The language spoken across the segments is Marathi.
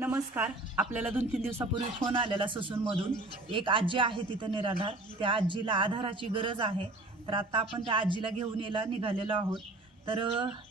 नमस्कार. आपल्याला दोन तीन दिवसापूर्वी फोन आलेला ससूनमधून. एक आजी आहे तिथं निराधार. त्या आजीला आधाराची गरज आहे. तर आता आपण त्या आजीला घेऊन यायला निघालेलो आहोत. तर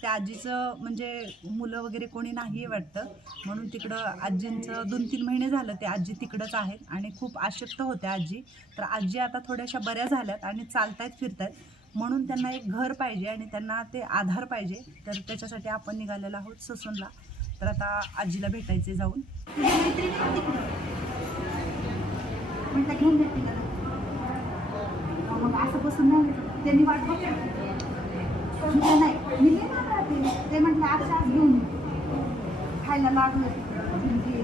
त्या आजीचं म्हणजे मुलं वगैरे कोणी नाही आहे वाटतं. म्हणून तिकडं आजींचं दोन तीन महिने झालं ते आजी तिकडंच आहेत आणि खूप आशक्त होत्या आजी. तर आजी आता थोड्याशा बऱ्या झाल्यात आणि चालतायत फिरतायत. म्हणून त्यांना एक घर पाहिजे आणि त्यांना ते आधार पाहिजे. तर त्याच्यासाठी आपण निघालेलो आहोत ससूनला. तर आता आजीला भेटायचे जाऊन. म्हटलं घेऊन जाते का मग असं बसून नाही त्यांनी वाट बघितली. नाही. मी येणार राहते ते. म्हटलं आज आज घेऊन खायला लागलं. म्हणजे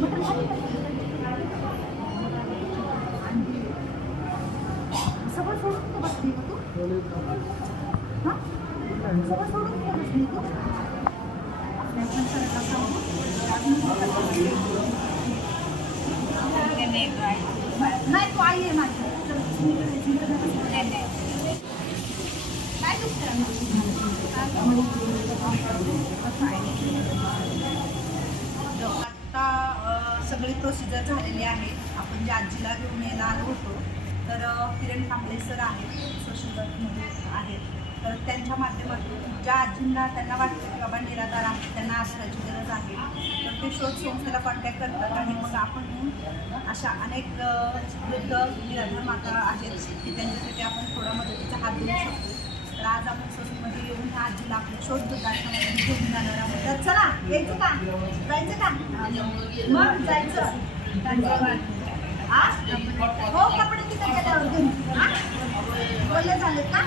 मटण खाली आणि सगळं सोडून बसली का तू? हां? सगळं सोडून इथं बसली तू आपल्या पण सरळ असावं. नाही तू आई आहे माझी काय आता सगळी प्रोसिजर झालेली आहे. आपण ज्या आजीला घेऊन यायला आलो होतो तर किरण कांबळे सर आहेत सोशल वर्कमध्ये आहेत. तर त्यांच्या माध्यमातून ज्या आजींना त्यांना वाटतं की बाबा निराधार आहे त्यांना आश्रयाची गरज आहे तर ते शोध संस्थेला कॉन्टॅक्ट करतात आणि मग आपण अशा अनेक वृद्ध निराधार माता आहेत की त्यांच्यासाठी आपण थोडा मदतीचा हात देऊ शकतो. तर आज आपण सोसायटीमध्ये येऊन ह्या आजीला आपल्या शोध वृद्धाश्रमामध्ये घेऊन जाणार आहोत. तर चला यायचं का? जायचं का? मग जायचं. धन्यवाद हो कपडे तिथे गेल्यावर घेऊन. बोलले झाले का?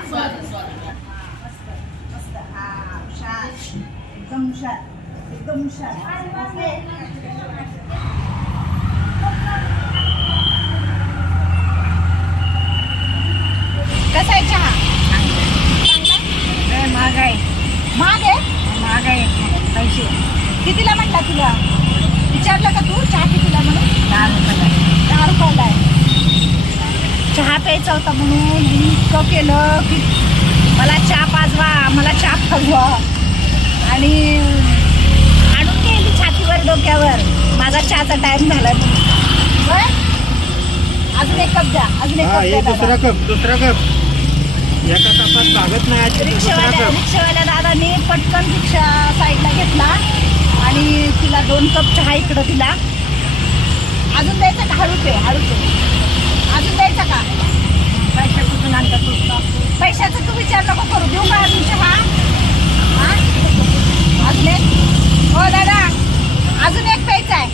एकदम हुशार एकदम ओके कसा आहे चहा? महाग आहे. महाग आहे? महाग आहे. पैसे. कितीला म्हटला तुला? विचारलं का तू? चहा कितीला म्हणून? दहा रुपये दहा रुपयाला आहे. चहा प्यायचा होता म्हणून मी इतकं केलं की मला चहा पाजवा मला चहा पाजवा आणि आणून गेली छातीवर डोक्यावर. माझा चहाचा टाइम बरं? अजून एक कप द्या. अजून एक हा कप द्या दुसरा दादा. कप दुसरा कप. एका कपात भागत नाही आजी दुसरा रिक्षावाल्या कप. रिक्षावाल्या दादाने पटकन रिक्षा साईडला घेतला आणि तिला दोन कप चहा इकडं दिला. अजून द्यायचा का? हळू पे हळू पे अजून द्यायचा का? पैसे कुठून आणतात तू पैशाचं तू विचार नको करू. देऊ का अजून चहा हा? अजून एक हो दादा. अजून एक प्यायचा आहे.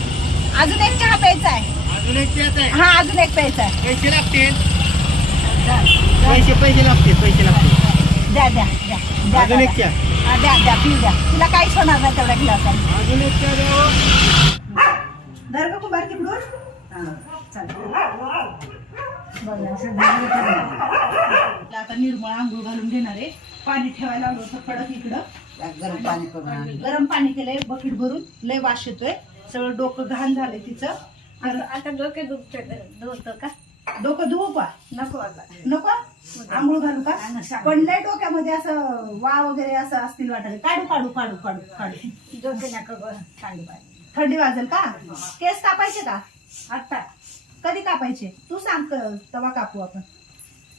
अजून एक चहा प्यायचा आहे. अजून एक तेच आहे. हा अजून एक प्यायचा आहे. पैसे लागतील. पैसे पैसे लागतील पैसे लागतील. द्या द्या द्या. द्या अजून एक दादा. हा, द्या द्या पिऊ द्या. तुला काहीच होणार नाही तेवढ्या गिलासाने अजून एक द्या हो. दर्ग कुंभार तिकडून. आपलं आता निर्मळ आंघोळ घालून घेणार आहे. पाणी ठेवायला आलो होतं कडक इकडं. गरम पाणी करून. गरम पाणी केलंय बकेट भरून लय वास येतोय. सगळं डोकं घाण झालंय तिचं. आता डोके दुखते दुखतं का? डोकं धुवू का? नको आता. नको? आंघोळ घालू का. पण लय डोक्यामध्ये असं वा वगैरे असं असतील वाटत. काढू काढू काढू काढू काढू. डोके नका गं. थंडी वाजेल का? केस कापायचे का? आता. कधी कापायचे? तू सांग तेव्हा कापू आपण.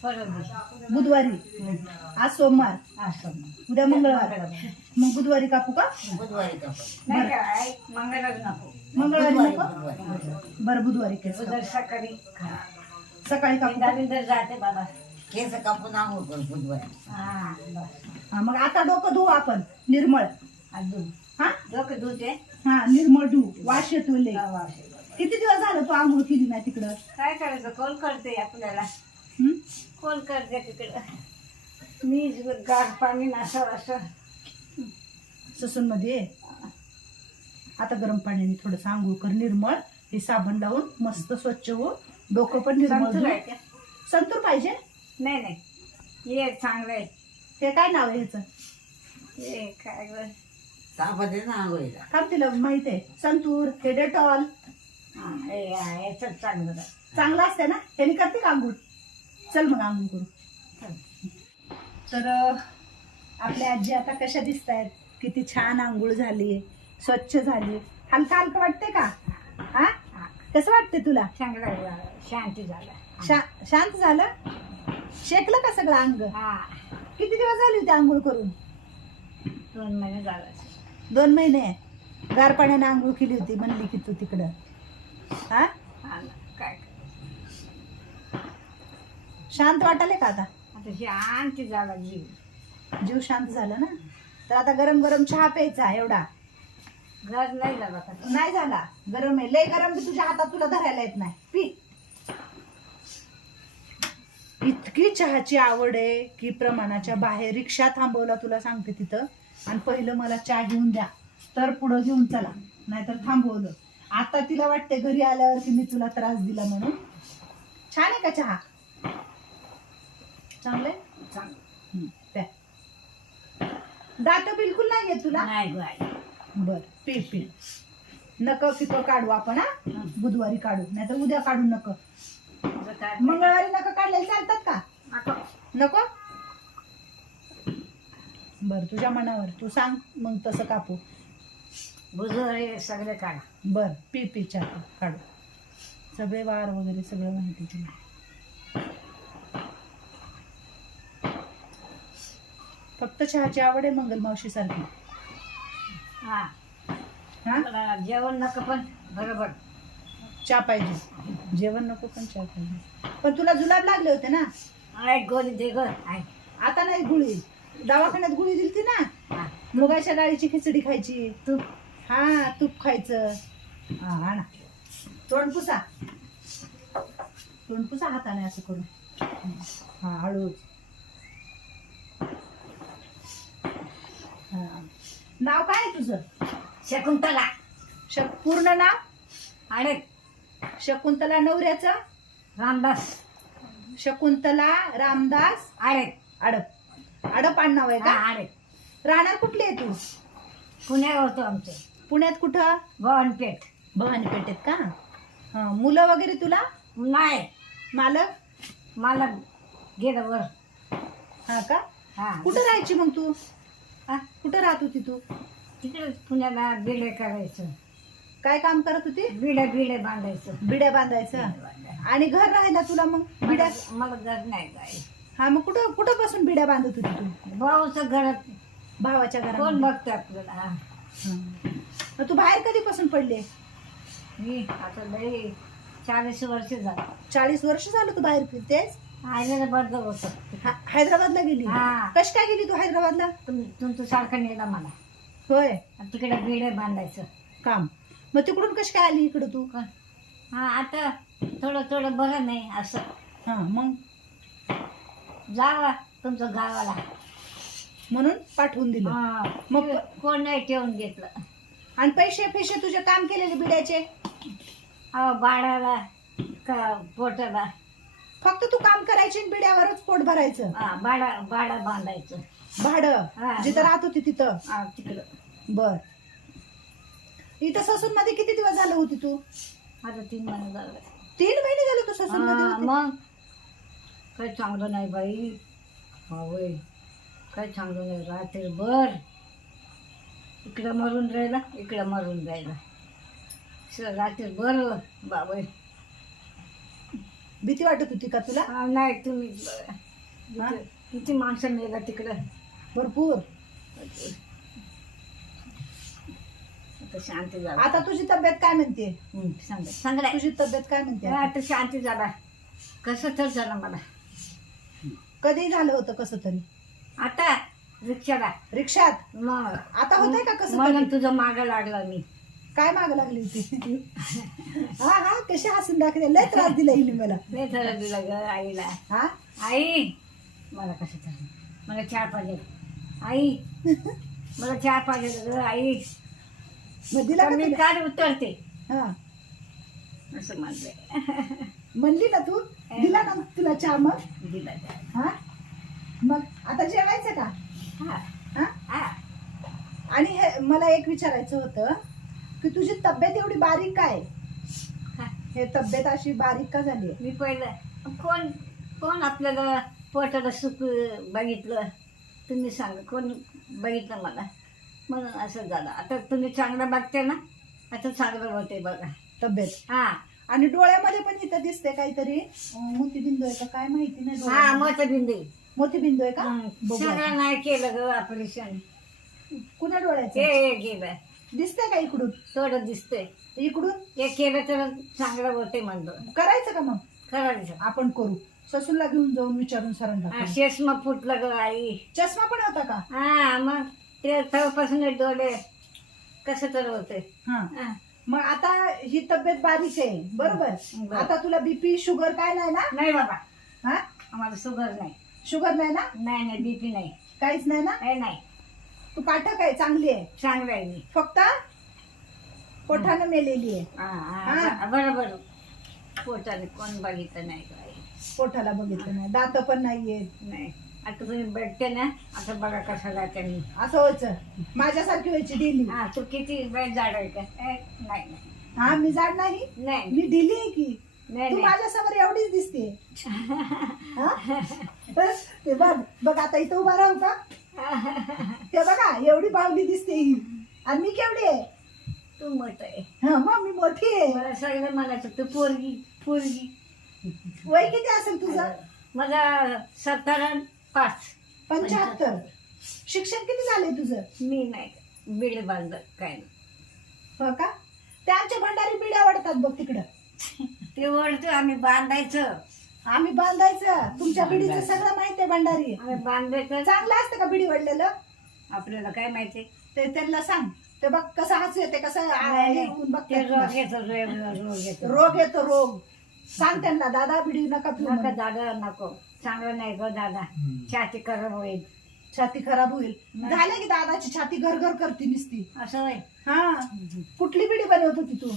बुधवारी. आज सोमवार. उद्या मंगळवार. मग बुधवारी कापू का? बुधवारी मंगळवारी नको. मंगळवारी. बरं बुधवारी केस सकाळी. सकाळी कापू जाते बाबा. केस कापून आंघोळ कर बुधवारी. हा हा मग आता डोकं धुवू आपण. निर्मळ. हा? डोके धुते? हा निर्मळ धुवू वास येतो हा. किती दिवस झालं तू आंघोळ केली नाही तिकडं? काय करायचं? कोण करते आपल्याला? कोण करते तिकडं. मी गार पाणी नासावं असं. ससून मध्ये आता गरम पाण्याने थोडस आंघोळ कर निर्मळ. हे साबण लावून मस्त स्वच्छ हो. डोकं पण निर्मळ संतूर पाहिजे? नाही नाही. ये चांगलं आहे. हे काय नाव आहे ह्याचं? ये काय ना आंघोळीला. काम तिला माहीत आहे. संतूर हे डेटॉल. हा, हे हा, याचंच चांगलं. चांगलं असतं ना? त्यांनी करते का आंघोळ? चल मग आंघोळ करू. तर आपल्या आजी आता कशा दिसत आहेत किती छान आंघोळ झाली स्वच्छ झाली हलका हलका वाटते का? हा? कसं वाटते तुला? चांगलं शांती झालं. शा- शांत झालं? शेकलं का सगळं अंग? हा. किती दिवस झाले होते आंघोळ करून? दोन महिने झालं दोन महिने? गार पाण्याने आंघोळ केली होती म्हणली की तू तिकडं. हा? काय? शांत वाटाले का आता? आता शांती झाला जीव जीव शांत झाला ना? तर आता गरम गरम चहा प्यायचा एवढा. घर नाही झाला का नाही झाला. गरम आहे. लय गरम बी तुझ्या हातात तुला धरायला येत नाही. पी. इतकी चहाची आवड आहे की प्रमाणाच्या बाहेर रिक्षा थांबवला तुला सांगते तिथं. आणि पहिलं मला चहा घेऊन द्या. तर पुढं घेऊन चला. नाहीतर थांबवलं. आता तिला वाटते घरी आल्यावर की मी तुला त्रास दिला म्हणून. छान आहे का चहा? चांगले. चांगलं प्या. दात बिलकुल नाही येत तुला? नाही बर पी पी. नक पिक काढू आपण हा? बुधवारी काढू नाहीतर उद्या काढू नक. काय? मंगळवारी नक काढलेले चालतात का? नको. नको? बर तुझ्या मनावर तू सांग मग तसं कापू. बुजवरे सगळे काढा. बर पी पी चहा काढू. सगळे वार वगैरे सगळं माहिती तुला. फक्त चहाची आवड आहे मंगल मावशी सारखी. हा. हा? मला जेवण नका पण बरोबर. चहा पाहिजे. जेवण नको पण चहा पाहिजे. पण तुला जुलाब लागले होते ना? आहे गोळी दे ग आहे. आता नाही गुळी. दवाखान्यात गुळी दिलती ना? हा. मुगाच्या डाळीची खिचडी खायची. तू हा तूप खायचं. हा हा ना. तोंड पुसा. तोंड पुसा हाताने असं करून. हा हळूच हा नाव काय आहे तुझं? शकुंतला. शक पूर्ण नाव? अरे शकुंतला नवऱ्याचं? रामदास. शकुंतला रामदास अरे अडप अडप आडनाव आहे का? अरे राहणार कुठली आहे तू? पुण्यावर होतो आमचे. पुण्यात कुठं? भवनपेठ. भवानी पेठेत का? हा मुलं वगैरे तुला? नाही. मालक? मला गेलं वर. हा का? हा. कुठं राहायची मग तू? हा? कुठं राहत होती तू? तिकडे पुण्याला बिडे करायचं. काय काम करत होती? बिडे बिडे बांधायचं. बिड्या बांधायचं. आणि घर राहायला तुला मग बिड्या? मला मला घर नाही जाय हा मग कुठं कुठं बसून बिड्या बांधत होती तू? भाऊचं घरात भावाच्या कोण घरात बघतं आपल्याला. मग तू बाहेर कधीपासून पडले? मी आता लई चाळीस वर्ष झालं. चाळीस वर्ष झालं तू बाहेर फिरतेस? होतं. हा- हैदराबादला गेली? हा. कशी काय गेली तू हैदराबादला तुम तुमचं सारखं नेला मला. होय. आणि तिकडे बिडे बांधायचं. काम. मग तिकडून कशी काय आली इकडं तू? हा आता थोडं थोडं बरं नाही असं. हा मग? जावा तुमचं गावाला. म्हणून पाठवून दिलं. हा. मग? कोण नाही ठेवून घेतलं. आणि पैसे पैसे तुझे काम केलेले बिड्याचे? अहो बाळाला का पोटाला. फक्त तू काम करायची आणि बिड्यावरच पोट भरायचं. हा, बांधायचं. भाडं. जिथं राहत होती तिथं. हा, तिकडं. बर. इथं ससून मध्ये किती दिवस झालं होती तू? आता तीन महिने झालं. तीन महिने झाले तू ससून हा, मध्ये मग? काही चांगलं नाही बाई. होय. काही चांगलं नाही रात्री बर इकडं मरून राहिला इकडं मरून राहिला. स- रात्री बर बाबा. भीती वाटत होती का तुला? नाही तुम्ही हा? किती- किती माणसं मेला तिकडं. भरपूर. आता शांती झाला. आता तुझी तब्येत काय म्हणते? हं, सांगा. तुझी तब्येत काय म्हणते आता? शांती झाला. कसं तर झालं मला. कधी झालं होतं कसं तरी? आता रिक्षाला. रिक्षात? मग आता होतंय का कसं म्हणून? तुझं मागं लागला मी. काय माग लागली होती? हा हा कशी हसून दाखले लय त्रास दिला हिने मला. लय थोडं दिलं ग आईला. हा? आई मला कसं झालं मला चहा पाहिजे. आई मला चहा पाहिजे ग आई. मग दिला का मी तुला? काय उतरते. हा. असं म्हणलंय म्हणली ना तू? दिला ना तुला चहा मग? दिला. हा? मग आता जेवायचं का? हा. हा? हा. आणि हे मला एक विचारायचं होतं. की तुझी तब्येत एवढी बारीक काय? हा. हे तब्येत अशी बारीक का झाली? मी पहिलं कोण कोण आपल्याला पोटाला सुख बघितलं? तुम्ही सांगा कोण बघितलं मला? म्हणून असं झालं. आता तुम्ही चांगलं बघते ना? आता चांगलं होते बघा. तब्येत? हा. आणि डोळ्यामध्ये पण इथं दिसते काहीतरी? मोतीबिंदू आहे का? काय माहिती नाही हा डोळ्यामध्ये. मत बिंदी मोतीबिंदू आहे का. सगळं नाही केलं ग ऑपरेशन कुणा डोळ्याचं? हे केलं दिसतंय का इकडून? थोडं दिसतंय. इकडून? ते केलं तर चांगलं होते म्हणतो करायचं का मग? करायचं. आपण करू. ससूनला घेऊन जाऊन विचारून सरांना हा, मग फुटलं ग आई. चष्मा पण होता का? हा मग ते तेव्हापासून डोळे कसं तर होते हा. हा. मग आता ही तब्येत बारीक आहे. बरोबर? बरं. आता तुला बीपी शुगर काय नाही ना? नाही बाबा. हा? आम्हाला शुगर नाही. शुगर नाही ना? नाही नाही बीपी नाही. काहीच नाही ना? हे नाही. तू काटक आहे चांगली आहे. चांगलं आहे. मी फक्त पोठानं मेलेली आहे. हा, हा. हा, बरोबर. पोटाने कोण बघितलं नाही काय पोठाला बघितलं नाही. दात पण नाहीये. नाही. आता तुम्ही भेटते ना आता बघा कसं जाते मी असं व्हायचं. माझ्यासारखी व्हायची डेली. हा तू किती वेळ जाड आहे का? ए, नाही नाही. हा मी जाड नाही? नाही. मी ढिली आहे की? नाही तू नाही. माझ्यासमोर एवढीच दिसते. हा? ते बघ. बघ आता इथं उभा राहू का? ते बघा एवढी बावली दिसते ही. आणि मी केवढी आहे? तू मोठ आहे. हा मग मी मोठी आहे. मला सगळं म्हणायचं तू पोरगी पोरगी. वय किती असेल तुझं? मला सत्तर आणि पाच. पंच्याहत्तर. शिक्षण किती झाले तुझं? मी नाही बिड बांधत काय नाही. हो का? ते आमच्या भंडारी बिड्या वाढतात बघ तिकडं. ते ओढतो आम्ही बांधायचं. आम्ही बांधायचं. तुमच्या बिडीचं सगळं माहिती आहे भंडारी. आम्ही बांधायचं. चांगलं असतं का बिडी वाढलेलं आपल्याला काय माहिती? ते त्यांना सांग. ते बघ कसं हसू येते कसं ते रोग येतो रोग येतो रोग येतो. रोग सांग त्यांना दादा बिडी नका पिऊ नका. दादा नको. चांगलं नाही ग दादा. छाती खराब होईल. छाती खराब होईल. नाही. झालं की दादाची छाती घर घर करते नुसती. असं होईल हा. कुठली बिडी बनवत होती तू?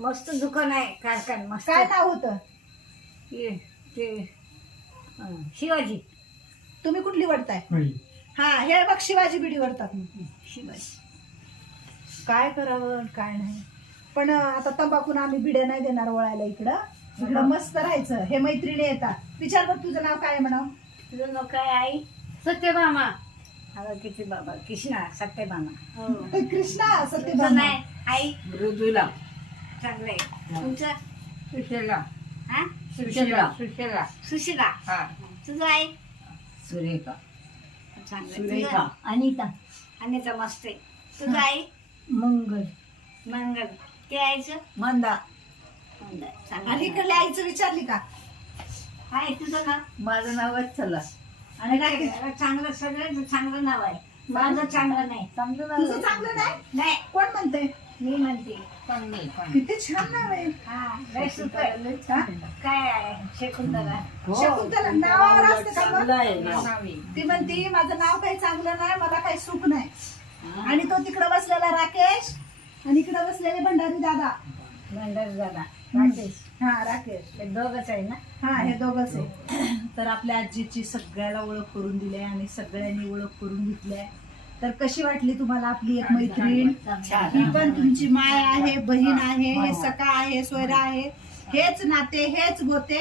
मस्त दुकान आहे कारखान मस्त. काय नाव होतं? ते- ते अं, शिवाजी. तुम्ही कुठली वडताय हा हे बघ शिवाजी बिडी वडतात शिवाजी. काय करावं काय नाही. पण अं, आता तंबाखून आम्ही बिड्या नाही देणार वळायला इकडं. इकडं मस्त राहायचं. हे मैत्रिणी येतात. विचार बघ तुझं नाव काय म्हणाव? तुझं नाव काय आई? सत्यभामा. अगं किती बाबा. कृष्णा सत्यभामा. हो. कृष्णा तुझं सत्यभामा नाही आई? मृदुला. चांगलं आहे. तुमचं? सुशीला हा? सुशीला. सुशीला. सुशीला. हा. तुझं आई? सुरेखा. चांगलं. आहे. सुरेखा. तुझं? अनिता. अनिता मस्त आहे. तुझं आई? मंगल. मंगल. ते आईचं? मंदा. चांगलं. आणि आहे. इकडल्या आईचं विचारली का? आहे तुझं नाव माझं नावच चला आणि काय चांगलं सगळं चांगलं नाव आहे. माझं चांगलं नाही. चांगलं तुझं चांगलं नाही? नाही. कोण म्हणते मी म्हणते. चांगलं किती छान नाव आहे. हा हा? शकुंतला. शकुंतला नावावर असतं. ती म्हणती माझं नाव काही चांगलं नाही मला काही सुख नाही. आणि तो तिकडं बसलेला राकेश आणि इकडं बसलेले भंडारी दादा. मंडळ झाला राकेश. हा राकेश. ते दोघच आहे ना? हा हे दोघच आहे. तर आपल्या आजीची सगळ्याला ओळख करून दिली आहे आणि सगळ्यांनी ओळख करून घेतली आहे. तर कशी वाटली तुम्हाला आपली एक मैत्रीण? ही पण तुमची माय आहे बहीण आहे हे सखा आहे सोयरा आहे. हेच नाते हेच गोते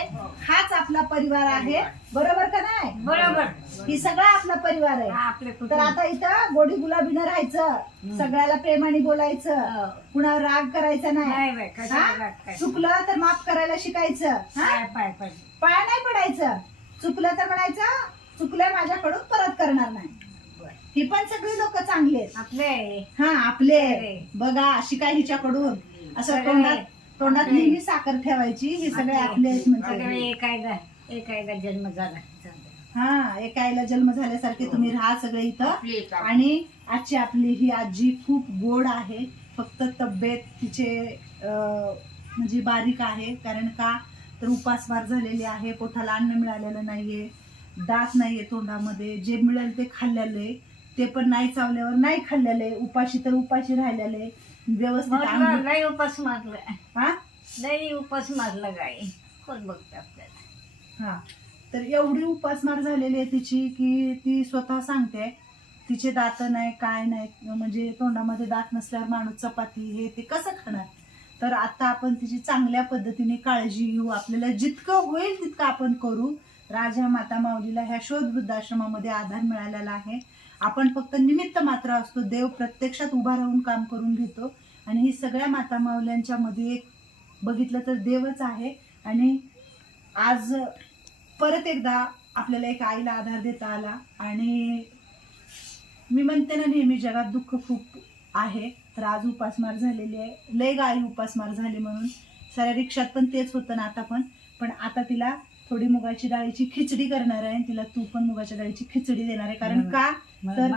हाच आपला परिवार आहे. बरोबर का नाही? बरोबर. ही सगळा आपला परिवार आहे. हा तर आता इथं गोडी गुलाबीनं राहायचं. सगळ्याला प्रेमाने बोलायचं. हो. कुणावर राग करायचा नाही. नाही बाई, कशाला हा? राग काय? चुकलं तर माफ करायला शिकायचं. हा? पाय पाय पाय. पाया नाही पडायचं. चुकलं तर म्हणायचं चुकलंय माझ्याकडून परत करणार नाही. ही पण सगळी लोक चांगली आहेत. आपले आहे. हा आपले. बघा शिकाय हिच्याकडून असं. तोंडात तोंडात. नेहमी साखर ठेवायची हे सगळे आपले आहेत म्हणजे एकायदा जन्म झाला. हा एका आईला जन्म झाल्यासारखे तुम्ही राहा सगळे इथं. आणि आजची आपली ही आजी खूप गोड आहे. फक्त तब्येत तिचे म्हणजे बारीक आहे. कारण का? तर उपासमार झालेली आहे. पोटाला अन्न मिळालेलं नाहीये. दात नाहीये तोंडामध्ये. जे मिळेल ते खाल्लेले ते पण नाही चावल्यावर नाही खाल्लेले उपाशी तर उपाशी राहिलेले व्यवस्थित लय उपास मारलं हा? लय उपास मारलं गाई. कोण बघतं आपल्याला? हा. तर एवढी उपासमार झालेली आहे तिची की ती स्वतः सांगते तिचे दात नाही काय नाही म्हणजे तोंडामध्ये दात नसल्यावर माणूस चपाती हे ते कसं खाणार? तर आता आपण तिची चांगल्या पद्धतीने काळजी घेऊ. आपल्याला जितकं होईल तितकं आपण करू. राजा माता माऊलीला ह्या शोध वृद्धाश्रमामध्ये आधार मिळालेला आहे. आपण फक्त निमित्त मात्र असतो. देव प्रत्यक्षात उभा राहून काम करून घेतो. आणि ही सगळ्या माता माऊल्यांच्या मध्ये एक बघितलं तर देवच आहे. आणि आज परत एकदा आपल्याला एक आईला आधार देता आला. आणि मी म्हणते ना नेहमी जगात दुःख खूप आहे. तर आज उपासमार झालेली आहे. लय गाई उपासमार झाली म्हणून. साऱ्या रिक्षात पण तेच होतं ना आता पण. पण आता तिला थोडी मुगाची डाळीची खिचडी करणार आहे तिला तू पण मुगाच्या डाळीची खिचडी देणार आहे. कारण का? तर-.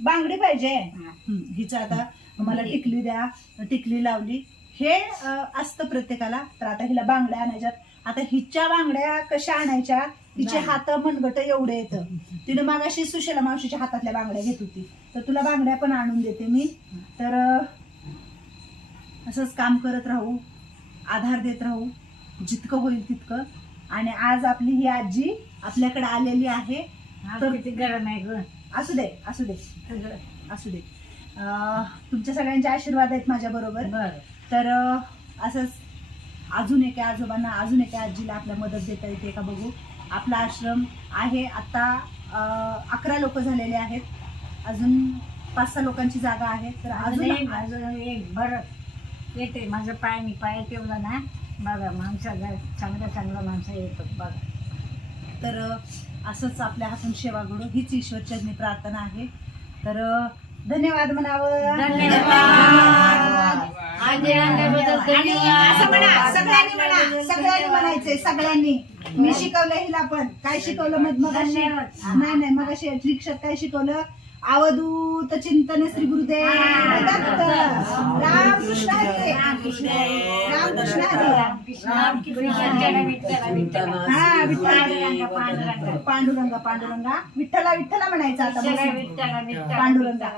बांगडी पाहिजे. हिचं आता मला टिकली द्या टिकली लावली. हे असतं प्रत्येकाला. तर आता हिला बांगड्या आणायच्यात. आता हिच्या बांगड्या कशा आणायच्या? तिचे. हात मनगट एवढे येतं. तिने मागाशी सुशेला मावशीच्या हातातल्या बांगड्या घेत होती. तर तुला बांगड्या पण आणून देते मी. तर असंच काम करत राहू. आधार देत राहू. जितकं होईल तितकं. आणि आज आपली ही आजी आपल्याकडे आलेली आहे. आज तर- किती गरम आहे ग. असू दे असू दे. असू दे. अं, तुमच्या सगळ्यांचे आशीर्वाद आहेत माझ्या बरोबर. बर. तर अं, असंच अजून एका आजोबांना अजून एका आजीला आपल्या मदत देता येते का बघू? आपला आश्रम आहे आता अं, अकरा लोक झालेले आहेत. अजून पाच सहा लोकांची जागा आहे. तर अजून एक अजून अजून एक. बरं. येते. माझं पाय मी पाय ठेवला ना. बघा माणसं चांगलं चांगलं माणसं येतात बघा. तर असंच आपल्या हातून सेवा घडू हीच ईश्वरचरणी प्रार्थना आहे. तर धन्यवाद म्हणावं. सगळ्यांनी म्हणा सगळ्यांनी म्हणायचंय सगळ्यांनी. मी शिकवलं हिला पण. काय शिकवलं मग मग. नाही नाही मग रिक्षात काय शिकवलं? अवधूत चिंतन श्री गुरुदेव. दत्त. रामकृष्ण हरी. रामकृष्ण हरी. हा विठ्ठल. पांडुरंगा पांडुरंगा. विठ्ठला विठ्ठला म्हणायचं आता. पांडुरंगा.